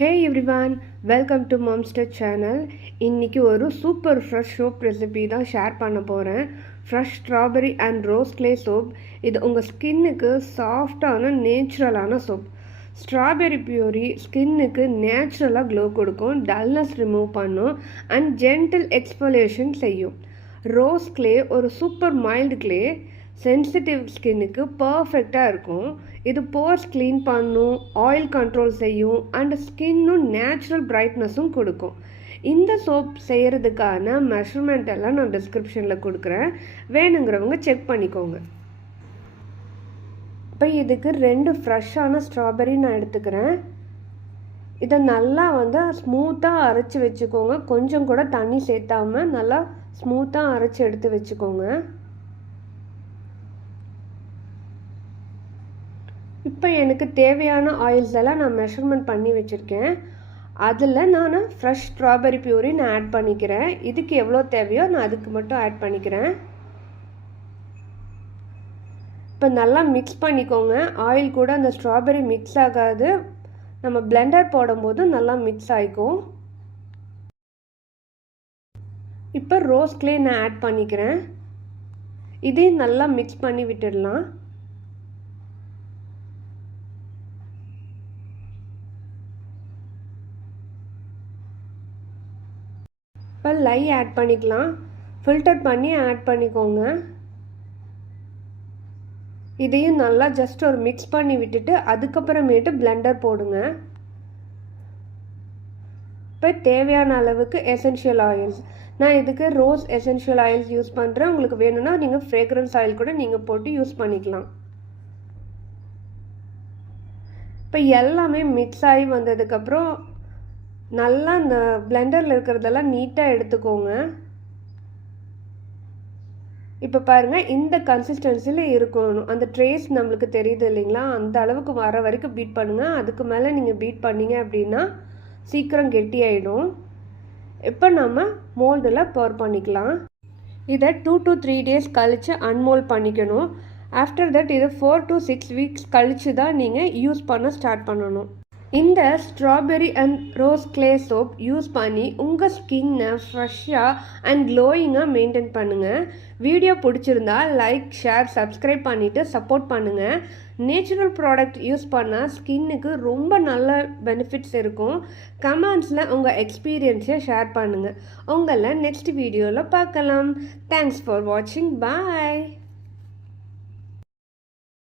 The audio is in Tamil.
Hey everyone, welcome to Momster channel. இன்னைக்கு ஒரு சூப்பர் ஃப்ரெஷ் சோப் ரெசிபி தான் ஷேர் பண்ண போகிறேன். Fresh strawberry and rose clay soap. இது உங்கள் ஸ்கின்னுக்கு சாஃப்டான நேச்சுரலான சோப். ஸ்ட்ராபெரி பியூரி ஸ்கின்னுக்கு நேச்சுரலாக க்ளோ கொடுக்கும், டல்னஸ் ரிமூவ் பண்ணும் அண்ட் ஜென்டில் எக்ஸ்ஃபோலியேஷன் செய்யும். ரோஸ் கிளே ஒரு சூப்பர் மைல்டு கிளே, சென்சிட்டிவ் ஸ்கின்னுக்கு பர்ஃபெக்டாக இருக்கும். இது போர்ஸ் க்ளீன் பண்ணும், ஆயில் கண்ட்ரோல் செய்யும் அண்ட் ஸ்கின்னும் நேச்சுரல் பிரைட்னஸும் கொடுக்கும். இந்த சோப் செய்கிறதுக்கான மெஷர்மெண்ட் எல்லாம் நான் டிஸ்கிரிப்ஷனில் கொடுக்குறேன், வேணுங்கிறவங்க செக் பண்ணிக்கோங்க. இப்போ இதுக்கு 2 ஃப்ரெஷ்ஷான ஸ்ட்ராபெரி நான் எடுத்துக்கிறேன். இதை நல்லா ஸ்மூத்தாக அரைச்சி வச்சுக்கோங்க. கொஞ்சம் கூட தண்ணி சேர்த்தாமல் நல்லா ஸ்மூத்தாக அரைச்சி எடுத்து வச்சுக்கோங்க. இப்போ எனக்கு தேவையான ஆயில்ஸ் எல்லாம் நான் மெஷர்மெண்ட் பண்ணி வச்சுருக்கேன். அதில் நான் ஃப்ரெஷ் ஸ்ட்ராபெரி பியூரி நான் ஆட் பண்ணிக்கிறேன். இதுக்கு எவ்வளோ தேவையோ நான் அதுக்கு மட்டும் ஆட் பண்ணிக்கிறேன். இப்போ நல்லா மிக்ஸ் பண்ணிக்கோங்க. ஆயில் கூட அந்த ஸ்ட்ராபெரி மிக்ஸ் ஆகாது, நம்ம பிளெண்டர் போடும்போது நல்லா மிக்ஸ் ஆகிக்கும். இப்போ ரோஸ் கிளே நான் ஆட் பண்ணிக்கிறேன். இதையும் நல்லா மிக்ஸ் பண்ணி விட்டுடலாம். இப்போ லை ஆட் பண்ணிக்கலாம். ஃபில்டர் பண்ணி ஆட் பண்ணிக்கோங்க. இதையும் நல்லா ஜஸ்ட் ஒரு மிக்ஸ் பண்ணி விட்டுட்டு அதுக்கப்புறமேட்டு பிளெண்டர் போடுங்க. இப்போ தேவையான அளவுக்கு எசென்ஷியல் ஆயில்ஸ், நான் இதுக்கு ரோஸ் எசென்ஷியல் ஆயில்ஸ் யூஸ் பண்ணுறேன். உங்களுக்கு வேணும்னா நீங்கள் ஃப்ரேக்ரன்ஸ் ஆயில் கூட நீங்கள் போட்டு யூஸ் பண்ணிக்கலாம். இப்போ எல்லாமே மிக்ஸ் ஆகி வந்ததுக்கப்புறம் நல்லா இந்த பிளெண்டரில் இருக்கிறதெல்லாம் நீட்டாக எடுத்துக்கோங்க. இப்போ பாருங்கள், இந்த கன்சிஸ்டன்சியில் இருக்கணும். அந்த ட்ரேஸ் நம்மளுக்கு தெரியுது இல்லைங்களா, அந்த அளவுக்கு வர வரைக்கும் பீட் பண்ணுங்கள். அதுக்கு மேலே நீங்கள் பீட் பண்ணிங்க அப்படின்னா சீக்கிரம் கெட்டியாயிடும். இப்போ நம்ம மோல்டில் போர் பண்ணிக்கலாம். இதை 2 to 3 days கழித்து அன்மோல்ட் பண்ணிக்கணும். ஆஃப்டர் தட் இது 4 to 6 weeks கழித்து தான் நீங்கள் யூஸ் பண்ண ஸ்டார்ட் பண்ணணும். இந்த strawberry and rose clay soap use பண்ணி உங்கள் ஸ்கின்னை ஃப்ரெஷ்ஷாக அண்ட் க்ளோயிங்காக மெயின்டைன் பண்ணுங்கள். வீடியோ பிடிச்சிருந்தா லைக், ஷேர், சப்ஸ்கிரைப் பண்ணிவிட்டு சப்போர்ட் பண்ணுங்கள். நேச்சுரல் ப்ராடக்ட் யூஸ் பண்ணால் ஸ்கின்னுக்கு ரொம்ப நல்ல பெனிஃபிட்ஸ் இருக்கும். கமெண்ட்ஸில் உங்கள் எக்ஸ்பீரியன்ஸை ஷேர் பண்ணுங்கள். உங்களை நெக்ஸ்ட் வீடியோவில் பார்க்கலாம். தேங்க்ஸ் ஃபார் வாட்சிங். பாய்.